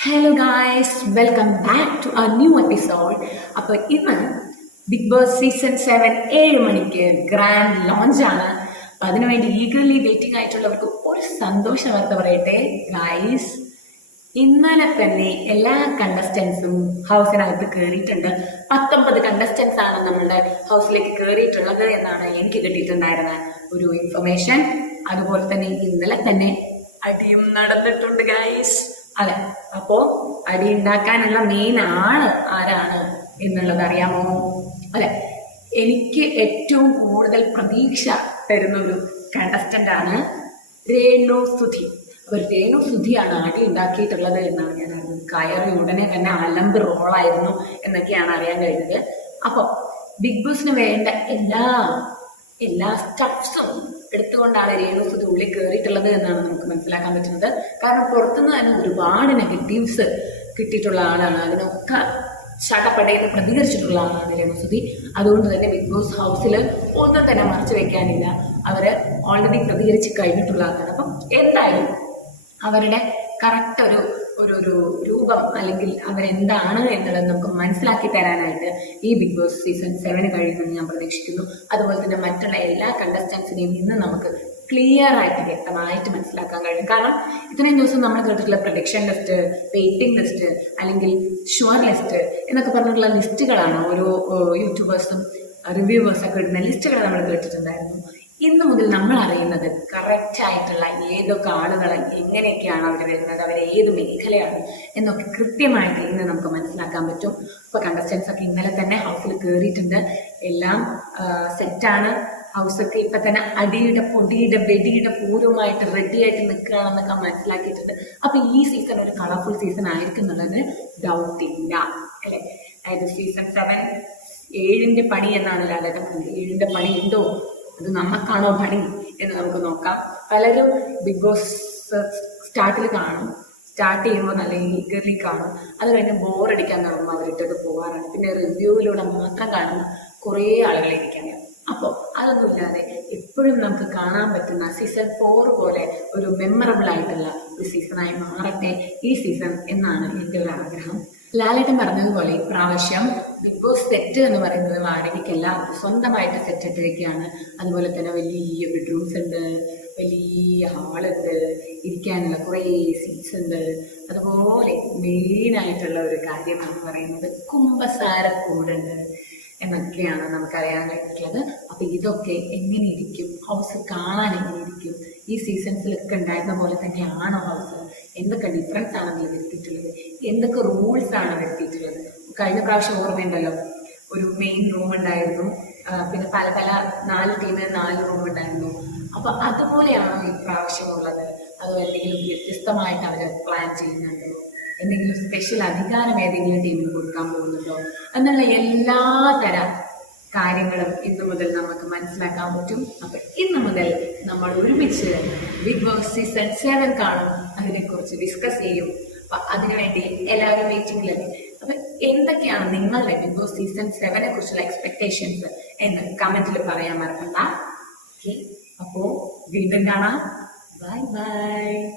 Hello guys welcome back to a new episode അപ്പോൾ ഇന്ന് big boss season seven ഏഴ് മണിക്ക് ഗ്രാൻഡ് ലോഞ്ച് ആണ്. അപ്പം അതിനുവേണ്ടി ഈഗർലി വെയിറ്റിംഗ് ആയിട്ടുള്ളവർക്ക് ഒരു സന്തോഷ വാർത്ത പറയട്ടെ ഗായ്സ് ഇന്നലെ തന്നെ എല്ലാ കണ്ടസ്റ്റൻസും ഹൗസിനകത്ത് കയറിയിട്ടുണ്ട് പത്തൊമ്പത് കണ്ടസ്റ്റൻസ് ആണ് നമ്മളുടെ ഹൗസിലേക്ക് കയറിയിട്ടുള്ളത് എന്നാണ് എനിക്ക് കിട്ടിയിട്ടുണ്ടായിരുന്ന ഒരു ഇൻഫർമേഷൻ അതുപോലെ തന്നെ ഇന്നലെ തന്നെ അടിയും നടന്നിട്ടുണ്ട് ഗൈസ് അതെ. അപ്പോ അടി ഉണ്ടാക്കാനുള്ള മെയിൻ ആണ് ആരാണ് എന്നുള്ളത് അറിയാമോ? അതെ. എനിക്ക് ഏറ്റവും കൂടുതൽ പ്രതീക്ഷ തരുന്ന ഒരു കണ്ടസ്റ്റന്റ് ആണ് രേണു സുധി. അപ്പൊ രേണു സുധിയാണ് അടി ഉണ്ടാക്കിയിട്ടുള്ളത് എന്നാണ് ഞാൻ അറിഞ്ഞത്. കയറി ഉടനെ തന്നെ അലമ്പ് റോളായിരുന്നു എന്നൊക്കെയാണ് അറിയാൻ കഴിഞ്ഞത്. അപ്പൊ ബിഗ് ബോസിന് വേണ്ട എല്ലാ എല്ലാ സ്റ്റഫ്സും എടുത്തുകൊണ്ടാണ് രേണുസുതി ഉള്ളിൽ കയറിയിട്ടുള്ളത് എന്നാണ് നമുക്ക് മനസ്സിലാക്കാൻ പറ്റുന്നത്. കാരണം പുറത്തുനിന്ന് തന്നെ ഒരുപാട് നെഗറ്റീവ്സ് കിട്ടിയിട്ടുള്ള ആളാണ്. അതിനൊക്കെ ചാട്ടപ്പടയിൽ പ്രതികരിച്ചിട്ടുള്ള ആളാണ് രേണുസുതി അതുകൊണ്ട് തന്നെ ബിഗ് ബോസ് ഹൗസിൽ ഒന്നും തന്നെ മറച്ചു വെക്കാനില്ല. അവർ ഓൾറെഡി പ്രതികരിച്ച് കഴിഞ്ഞിട്ടുള്ള ആളാണ്. അപ്പം എന്തായാലും അവരുടെ കറക്റ്റ് ഒരു ഒരു ഒരു രൂപം അല്ലെങ്കിൽ അവരെന്താണ് എന്നുള്ളത് നമുക്ക് മനസ്സിലാക്കി തരാനായിട്ട് ഈ ബിഗ് ബോസ് സീസൺ സെവന് കഴിയുമെന്ന് ഞാൻ പ്രതീക്ഷിക്കുന്നു. അതുപോലെ തന്നെ മറ്റുള്ള എല്ലാ കണ്ടസ്റ്റൻസിനെയും ഇന്ന് നമുക്ക് ക്ലിയർ ആയിട്ട് വ്യക്തമായിട്ട് മനസ്സിലാക്കാൻ കഴിയും. കാരണം ഇത്രയും ദിവസം നമ്മൾ കേട്ടിട്ടുള്ള പ്രൊഡിക്ഷൻ ലിസ്റ്റ് വെയിറ്റിംഗ് ലിസ്റ്റ് അല്ലെങ്കിൽ ഷുവർ ലിസ്റ്റ് എന്നൊക്കെ പറഞ്ഞിട്ടുള്ള ലിസ്റ്റുകളാണ് ഓരോ യൂട്യൂബേഴ്സും റിവ്യൂവേഴ്സൊക്കെ ഇടുന്ന ലിസ്റ്റുകൾ നമ്മൾ കേട്ടിട്ടുണ്ടായിരുന്നു. ഇന്ന് മുതൽ നമ്മൾ അറിയുന്നത് കറക്റ്റ് ആയിട്ടുള്ള ഏതൊക്കെ ആളുകൾ എങ്ങനെയൊക്കെയാണ് അവർ വരുന്നത് അവർ ഏത് മേഖലയാണ് എന്നൊക്കെ കൃത്യമായിട്ട് ഇന്ന് നമുക്ക് മനസ്സിലാക്കാൻ പറ്റും. ഇപ്പൊ കണ്ടസ്റ്റൻസ് ഒക്കെ ഇന്നലെ തന്നെ ഹൗസിൽ കയറിയിട്ടുണ്ട് എല്ലാം സെറ്റാണ് ഹൗസൊക്കെ ഇപ്പൊ തന്നെ അടിയുടെ പൊടിയുടെ വെടിയുടെ പൂരവുമായിട്ട് റെഡി ആയിട്ട് നിൽക്കുകയാണെന്നൊക്കെ മനസ്സിലാക്കിയിട്ടുണ്ട്. അപ്പൊ ഈ സീസൺ ഒരു കളർഫുൾ സീസൺ ആയിരിക്കും എന്നുള്ളത് ഡൗട്ട് ഇല്ല അല്ലെ? അതായത് സീസൺ സെവൻ ഏഴിന്റെ പണി എന്നാണല്ലോ അതായത് ഏഴിന്റെ പണി ഉണ്ടോ? അത് നമുക്കാണോ പണി എന്ന് നമുക്ക് നോക്കാം. പലരും ബിഗ് ബോസ് സ്റ്റാർട്ടിൽ കാണും സ്റ്റാർട്ട് ചെയ്യുമ്പോൾ നല്ല ഈഗർലി കാണും. അത് കഴിഞ്ഞ് ബോറടിക്കാൻ തുടങ്ങുമ്പോൾ അവരിട്ടിട്ട് പോകാറാണ്. പിന്നെ റിവ്യൂവിലൂടെ മാത്രം കാണുന്ന കുറേ ആളുകളെ ഇരിക്കാൻ അപ്പോൾ അതൊന്നുമില്ലാതെ എപ്പോഴും നമുക്ക് കാണാൻ പറ്റുന്ന സീസൺ ഫോർ പോലെ ഒരു മെമ്മറബിൾ ആയിട്ടുള്ള ഒരു സീസണായി മാറട്ടെ ഈ സീസൺ എന്നാണ് എന്റെ ഒരു ആഗ്രഹം. ലാലേട്ടൻ പറഞ്ഞതുപോലെ ഇപ്രാവശ്യം ബിഗ് ബോസ് സെറ്റ് എന്ന് പറയുന്നത് വാടകയ്ക്കല്ല സ്വന്തമായിട്ട് സെറ്റ് അതുപോലെ തന്നെ വലിയ ബെഡ്റൂംസ് ഉണ്ട് വലിയ ഹാളുണ്ട് ഇരിക്കാനുള്ള കുറേ സീറ്റ്സ് ഉണ്ട്. അതുപോലെ മെയിനായിട്ടുള്ള ഒരു കാര്യം എന്ന് പറയുന്നത് കുംഭസാര കൂടുണ്ട് എന്നൊക്കെയാണ് നമുക്കറിയാൻ കഴിഞ്ഞിട്ടുള്ളത് അപ്പൊ ഇതൊക്കെ എങ്ങനെ ഇരിക്കും ഹൗസ് കാണാൻ എങ്ങനെ ഇരിക്കും ഈ സീസൺസിലൊക്കെ ഉണ്ടായിരുന്ന പോലെ തന്നെയാണോ ഹൗസ് എന്തൊക്കെ ഡിഫറൻസ് ആണ് വരുത്തിയിട്ടുള്ളത്? എന്തൊക്കെ റൂൾസ് ആണ് വരുത്തിയിട്ടുള്ളത്? കഴിഞ്ഞ പ്രാവശ്യം ഓർമ്മയുണ്ടല്ലോ. ഒരു മെയിൻ റൂം ഉണ്ടായിരുന്നു. പിന്നെ പല പല നാല് ടീമിന് നാല് റൂം ഉണ്ടായിരുന്നു. അപ്പൊ അതുപോലെയാണ് ഈ പ്രാവശ്യം ഉള്ളത്. അതോ എന്തെങ്കിലും വ്യത്യസ്തമായിട്ട് അവർ പ്ലാൻ ചെയ്യുന്നുണ്ടോ? എന്തെങ്കിലും സ്പെഷ്യൽ അധികാരം ഏതെങ്കിലും ടീമിന് കൊടുക്കാൻ പോകുന്നുണ്ടോ? എന്നുള്ള എല്ലാ തര കാര്യങ്ങളും ഇന്നു മുതൽ നമുക്ക് മനസ്സിലാക്കാൻ പറ്റും. അപ്പൊ ഇന്ന് മുതൽ നമ്മൾ ഒരുമിച്ച് ബിഗ് ബോസ് സീസൺ സെവൻ കാണും. അതിനെക്കുറിച്ച് ഡിസ്കസ് ചെയ്യും. അപ്പൊ അതിനുവേണ്ടി എല്ലാവരും വെയിറ്റിംഗിലല്ലേ അപ്പൊ എന്തൊക്കെയാണ് നിങ്ങളുടെ ബിഗ് ബോസ് സീസൺ സെവനെ കുറിച്ചുള്ള എക്സ്പെക്ടേഷൻസ് എന്ന് കമന്റിൽ പറയാൻ മറക്കണ്ട. ഓക്കെ അപ്പോ വീണ്ടും കാണാം. Bye bye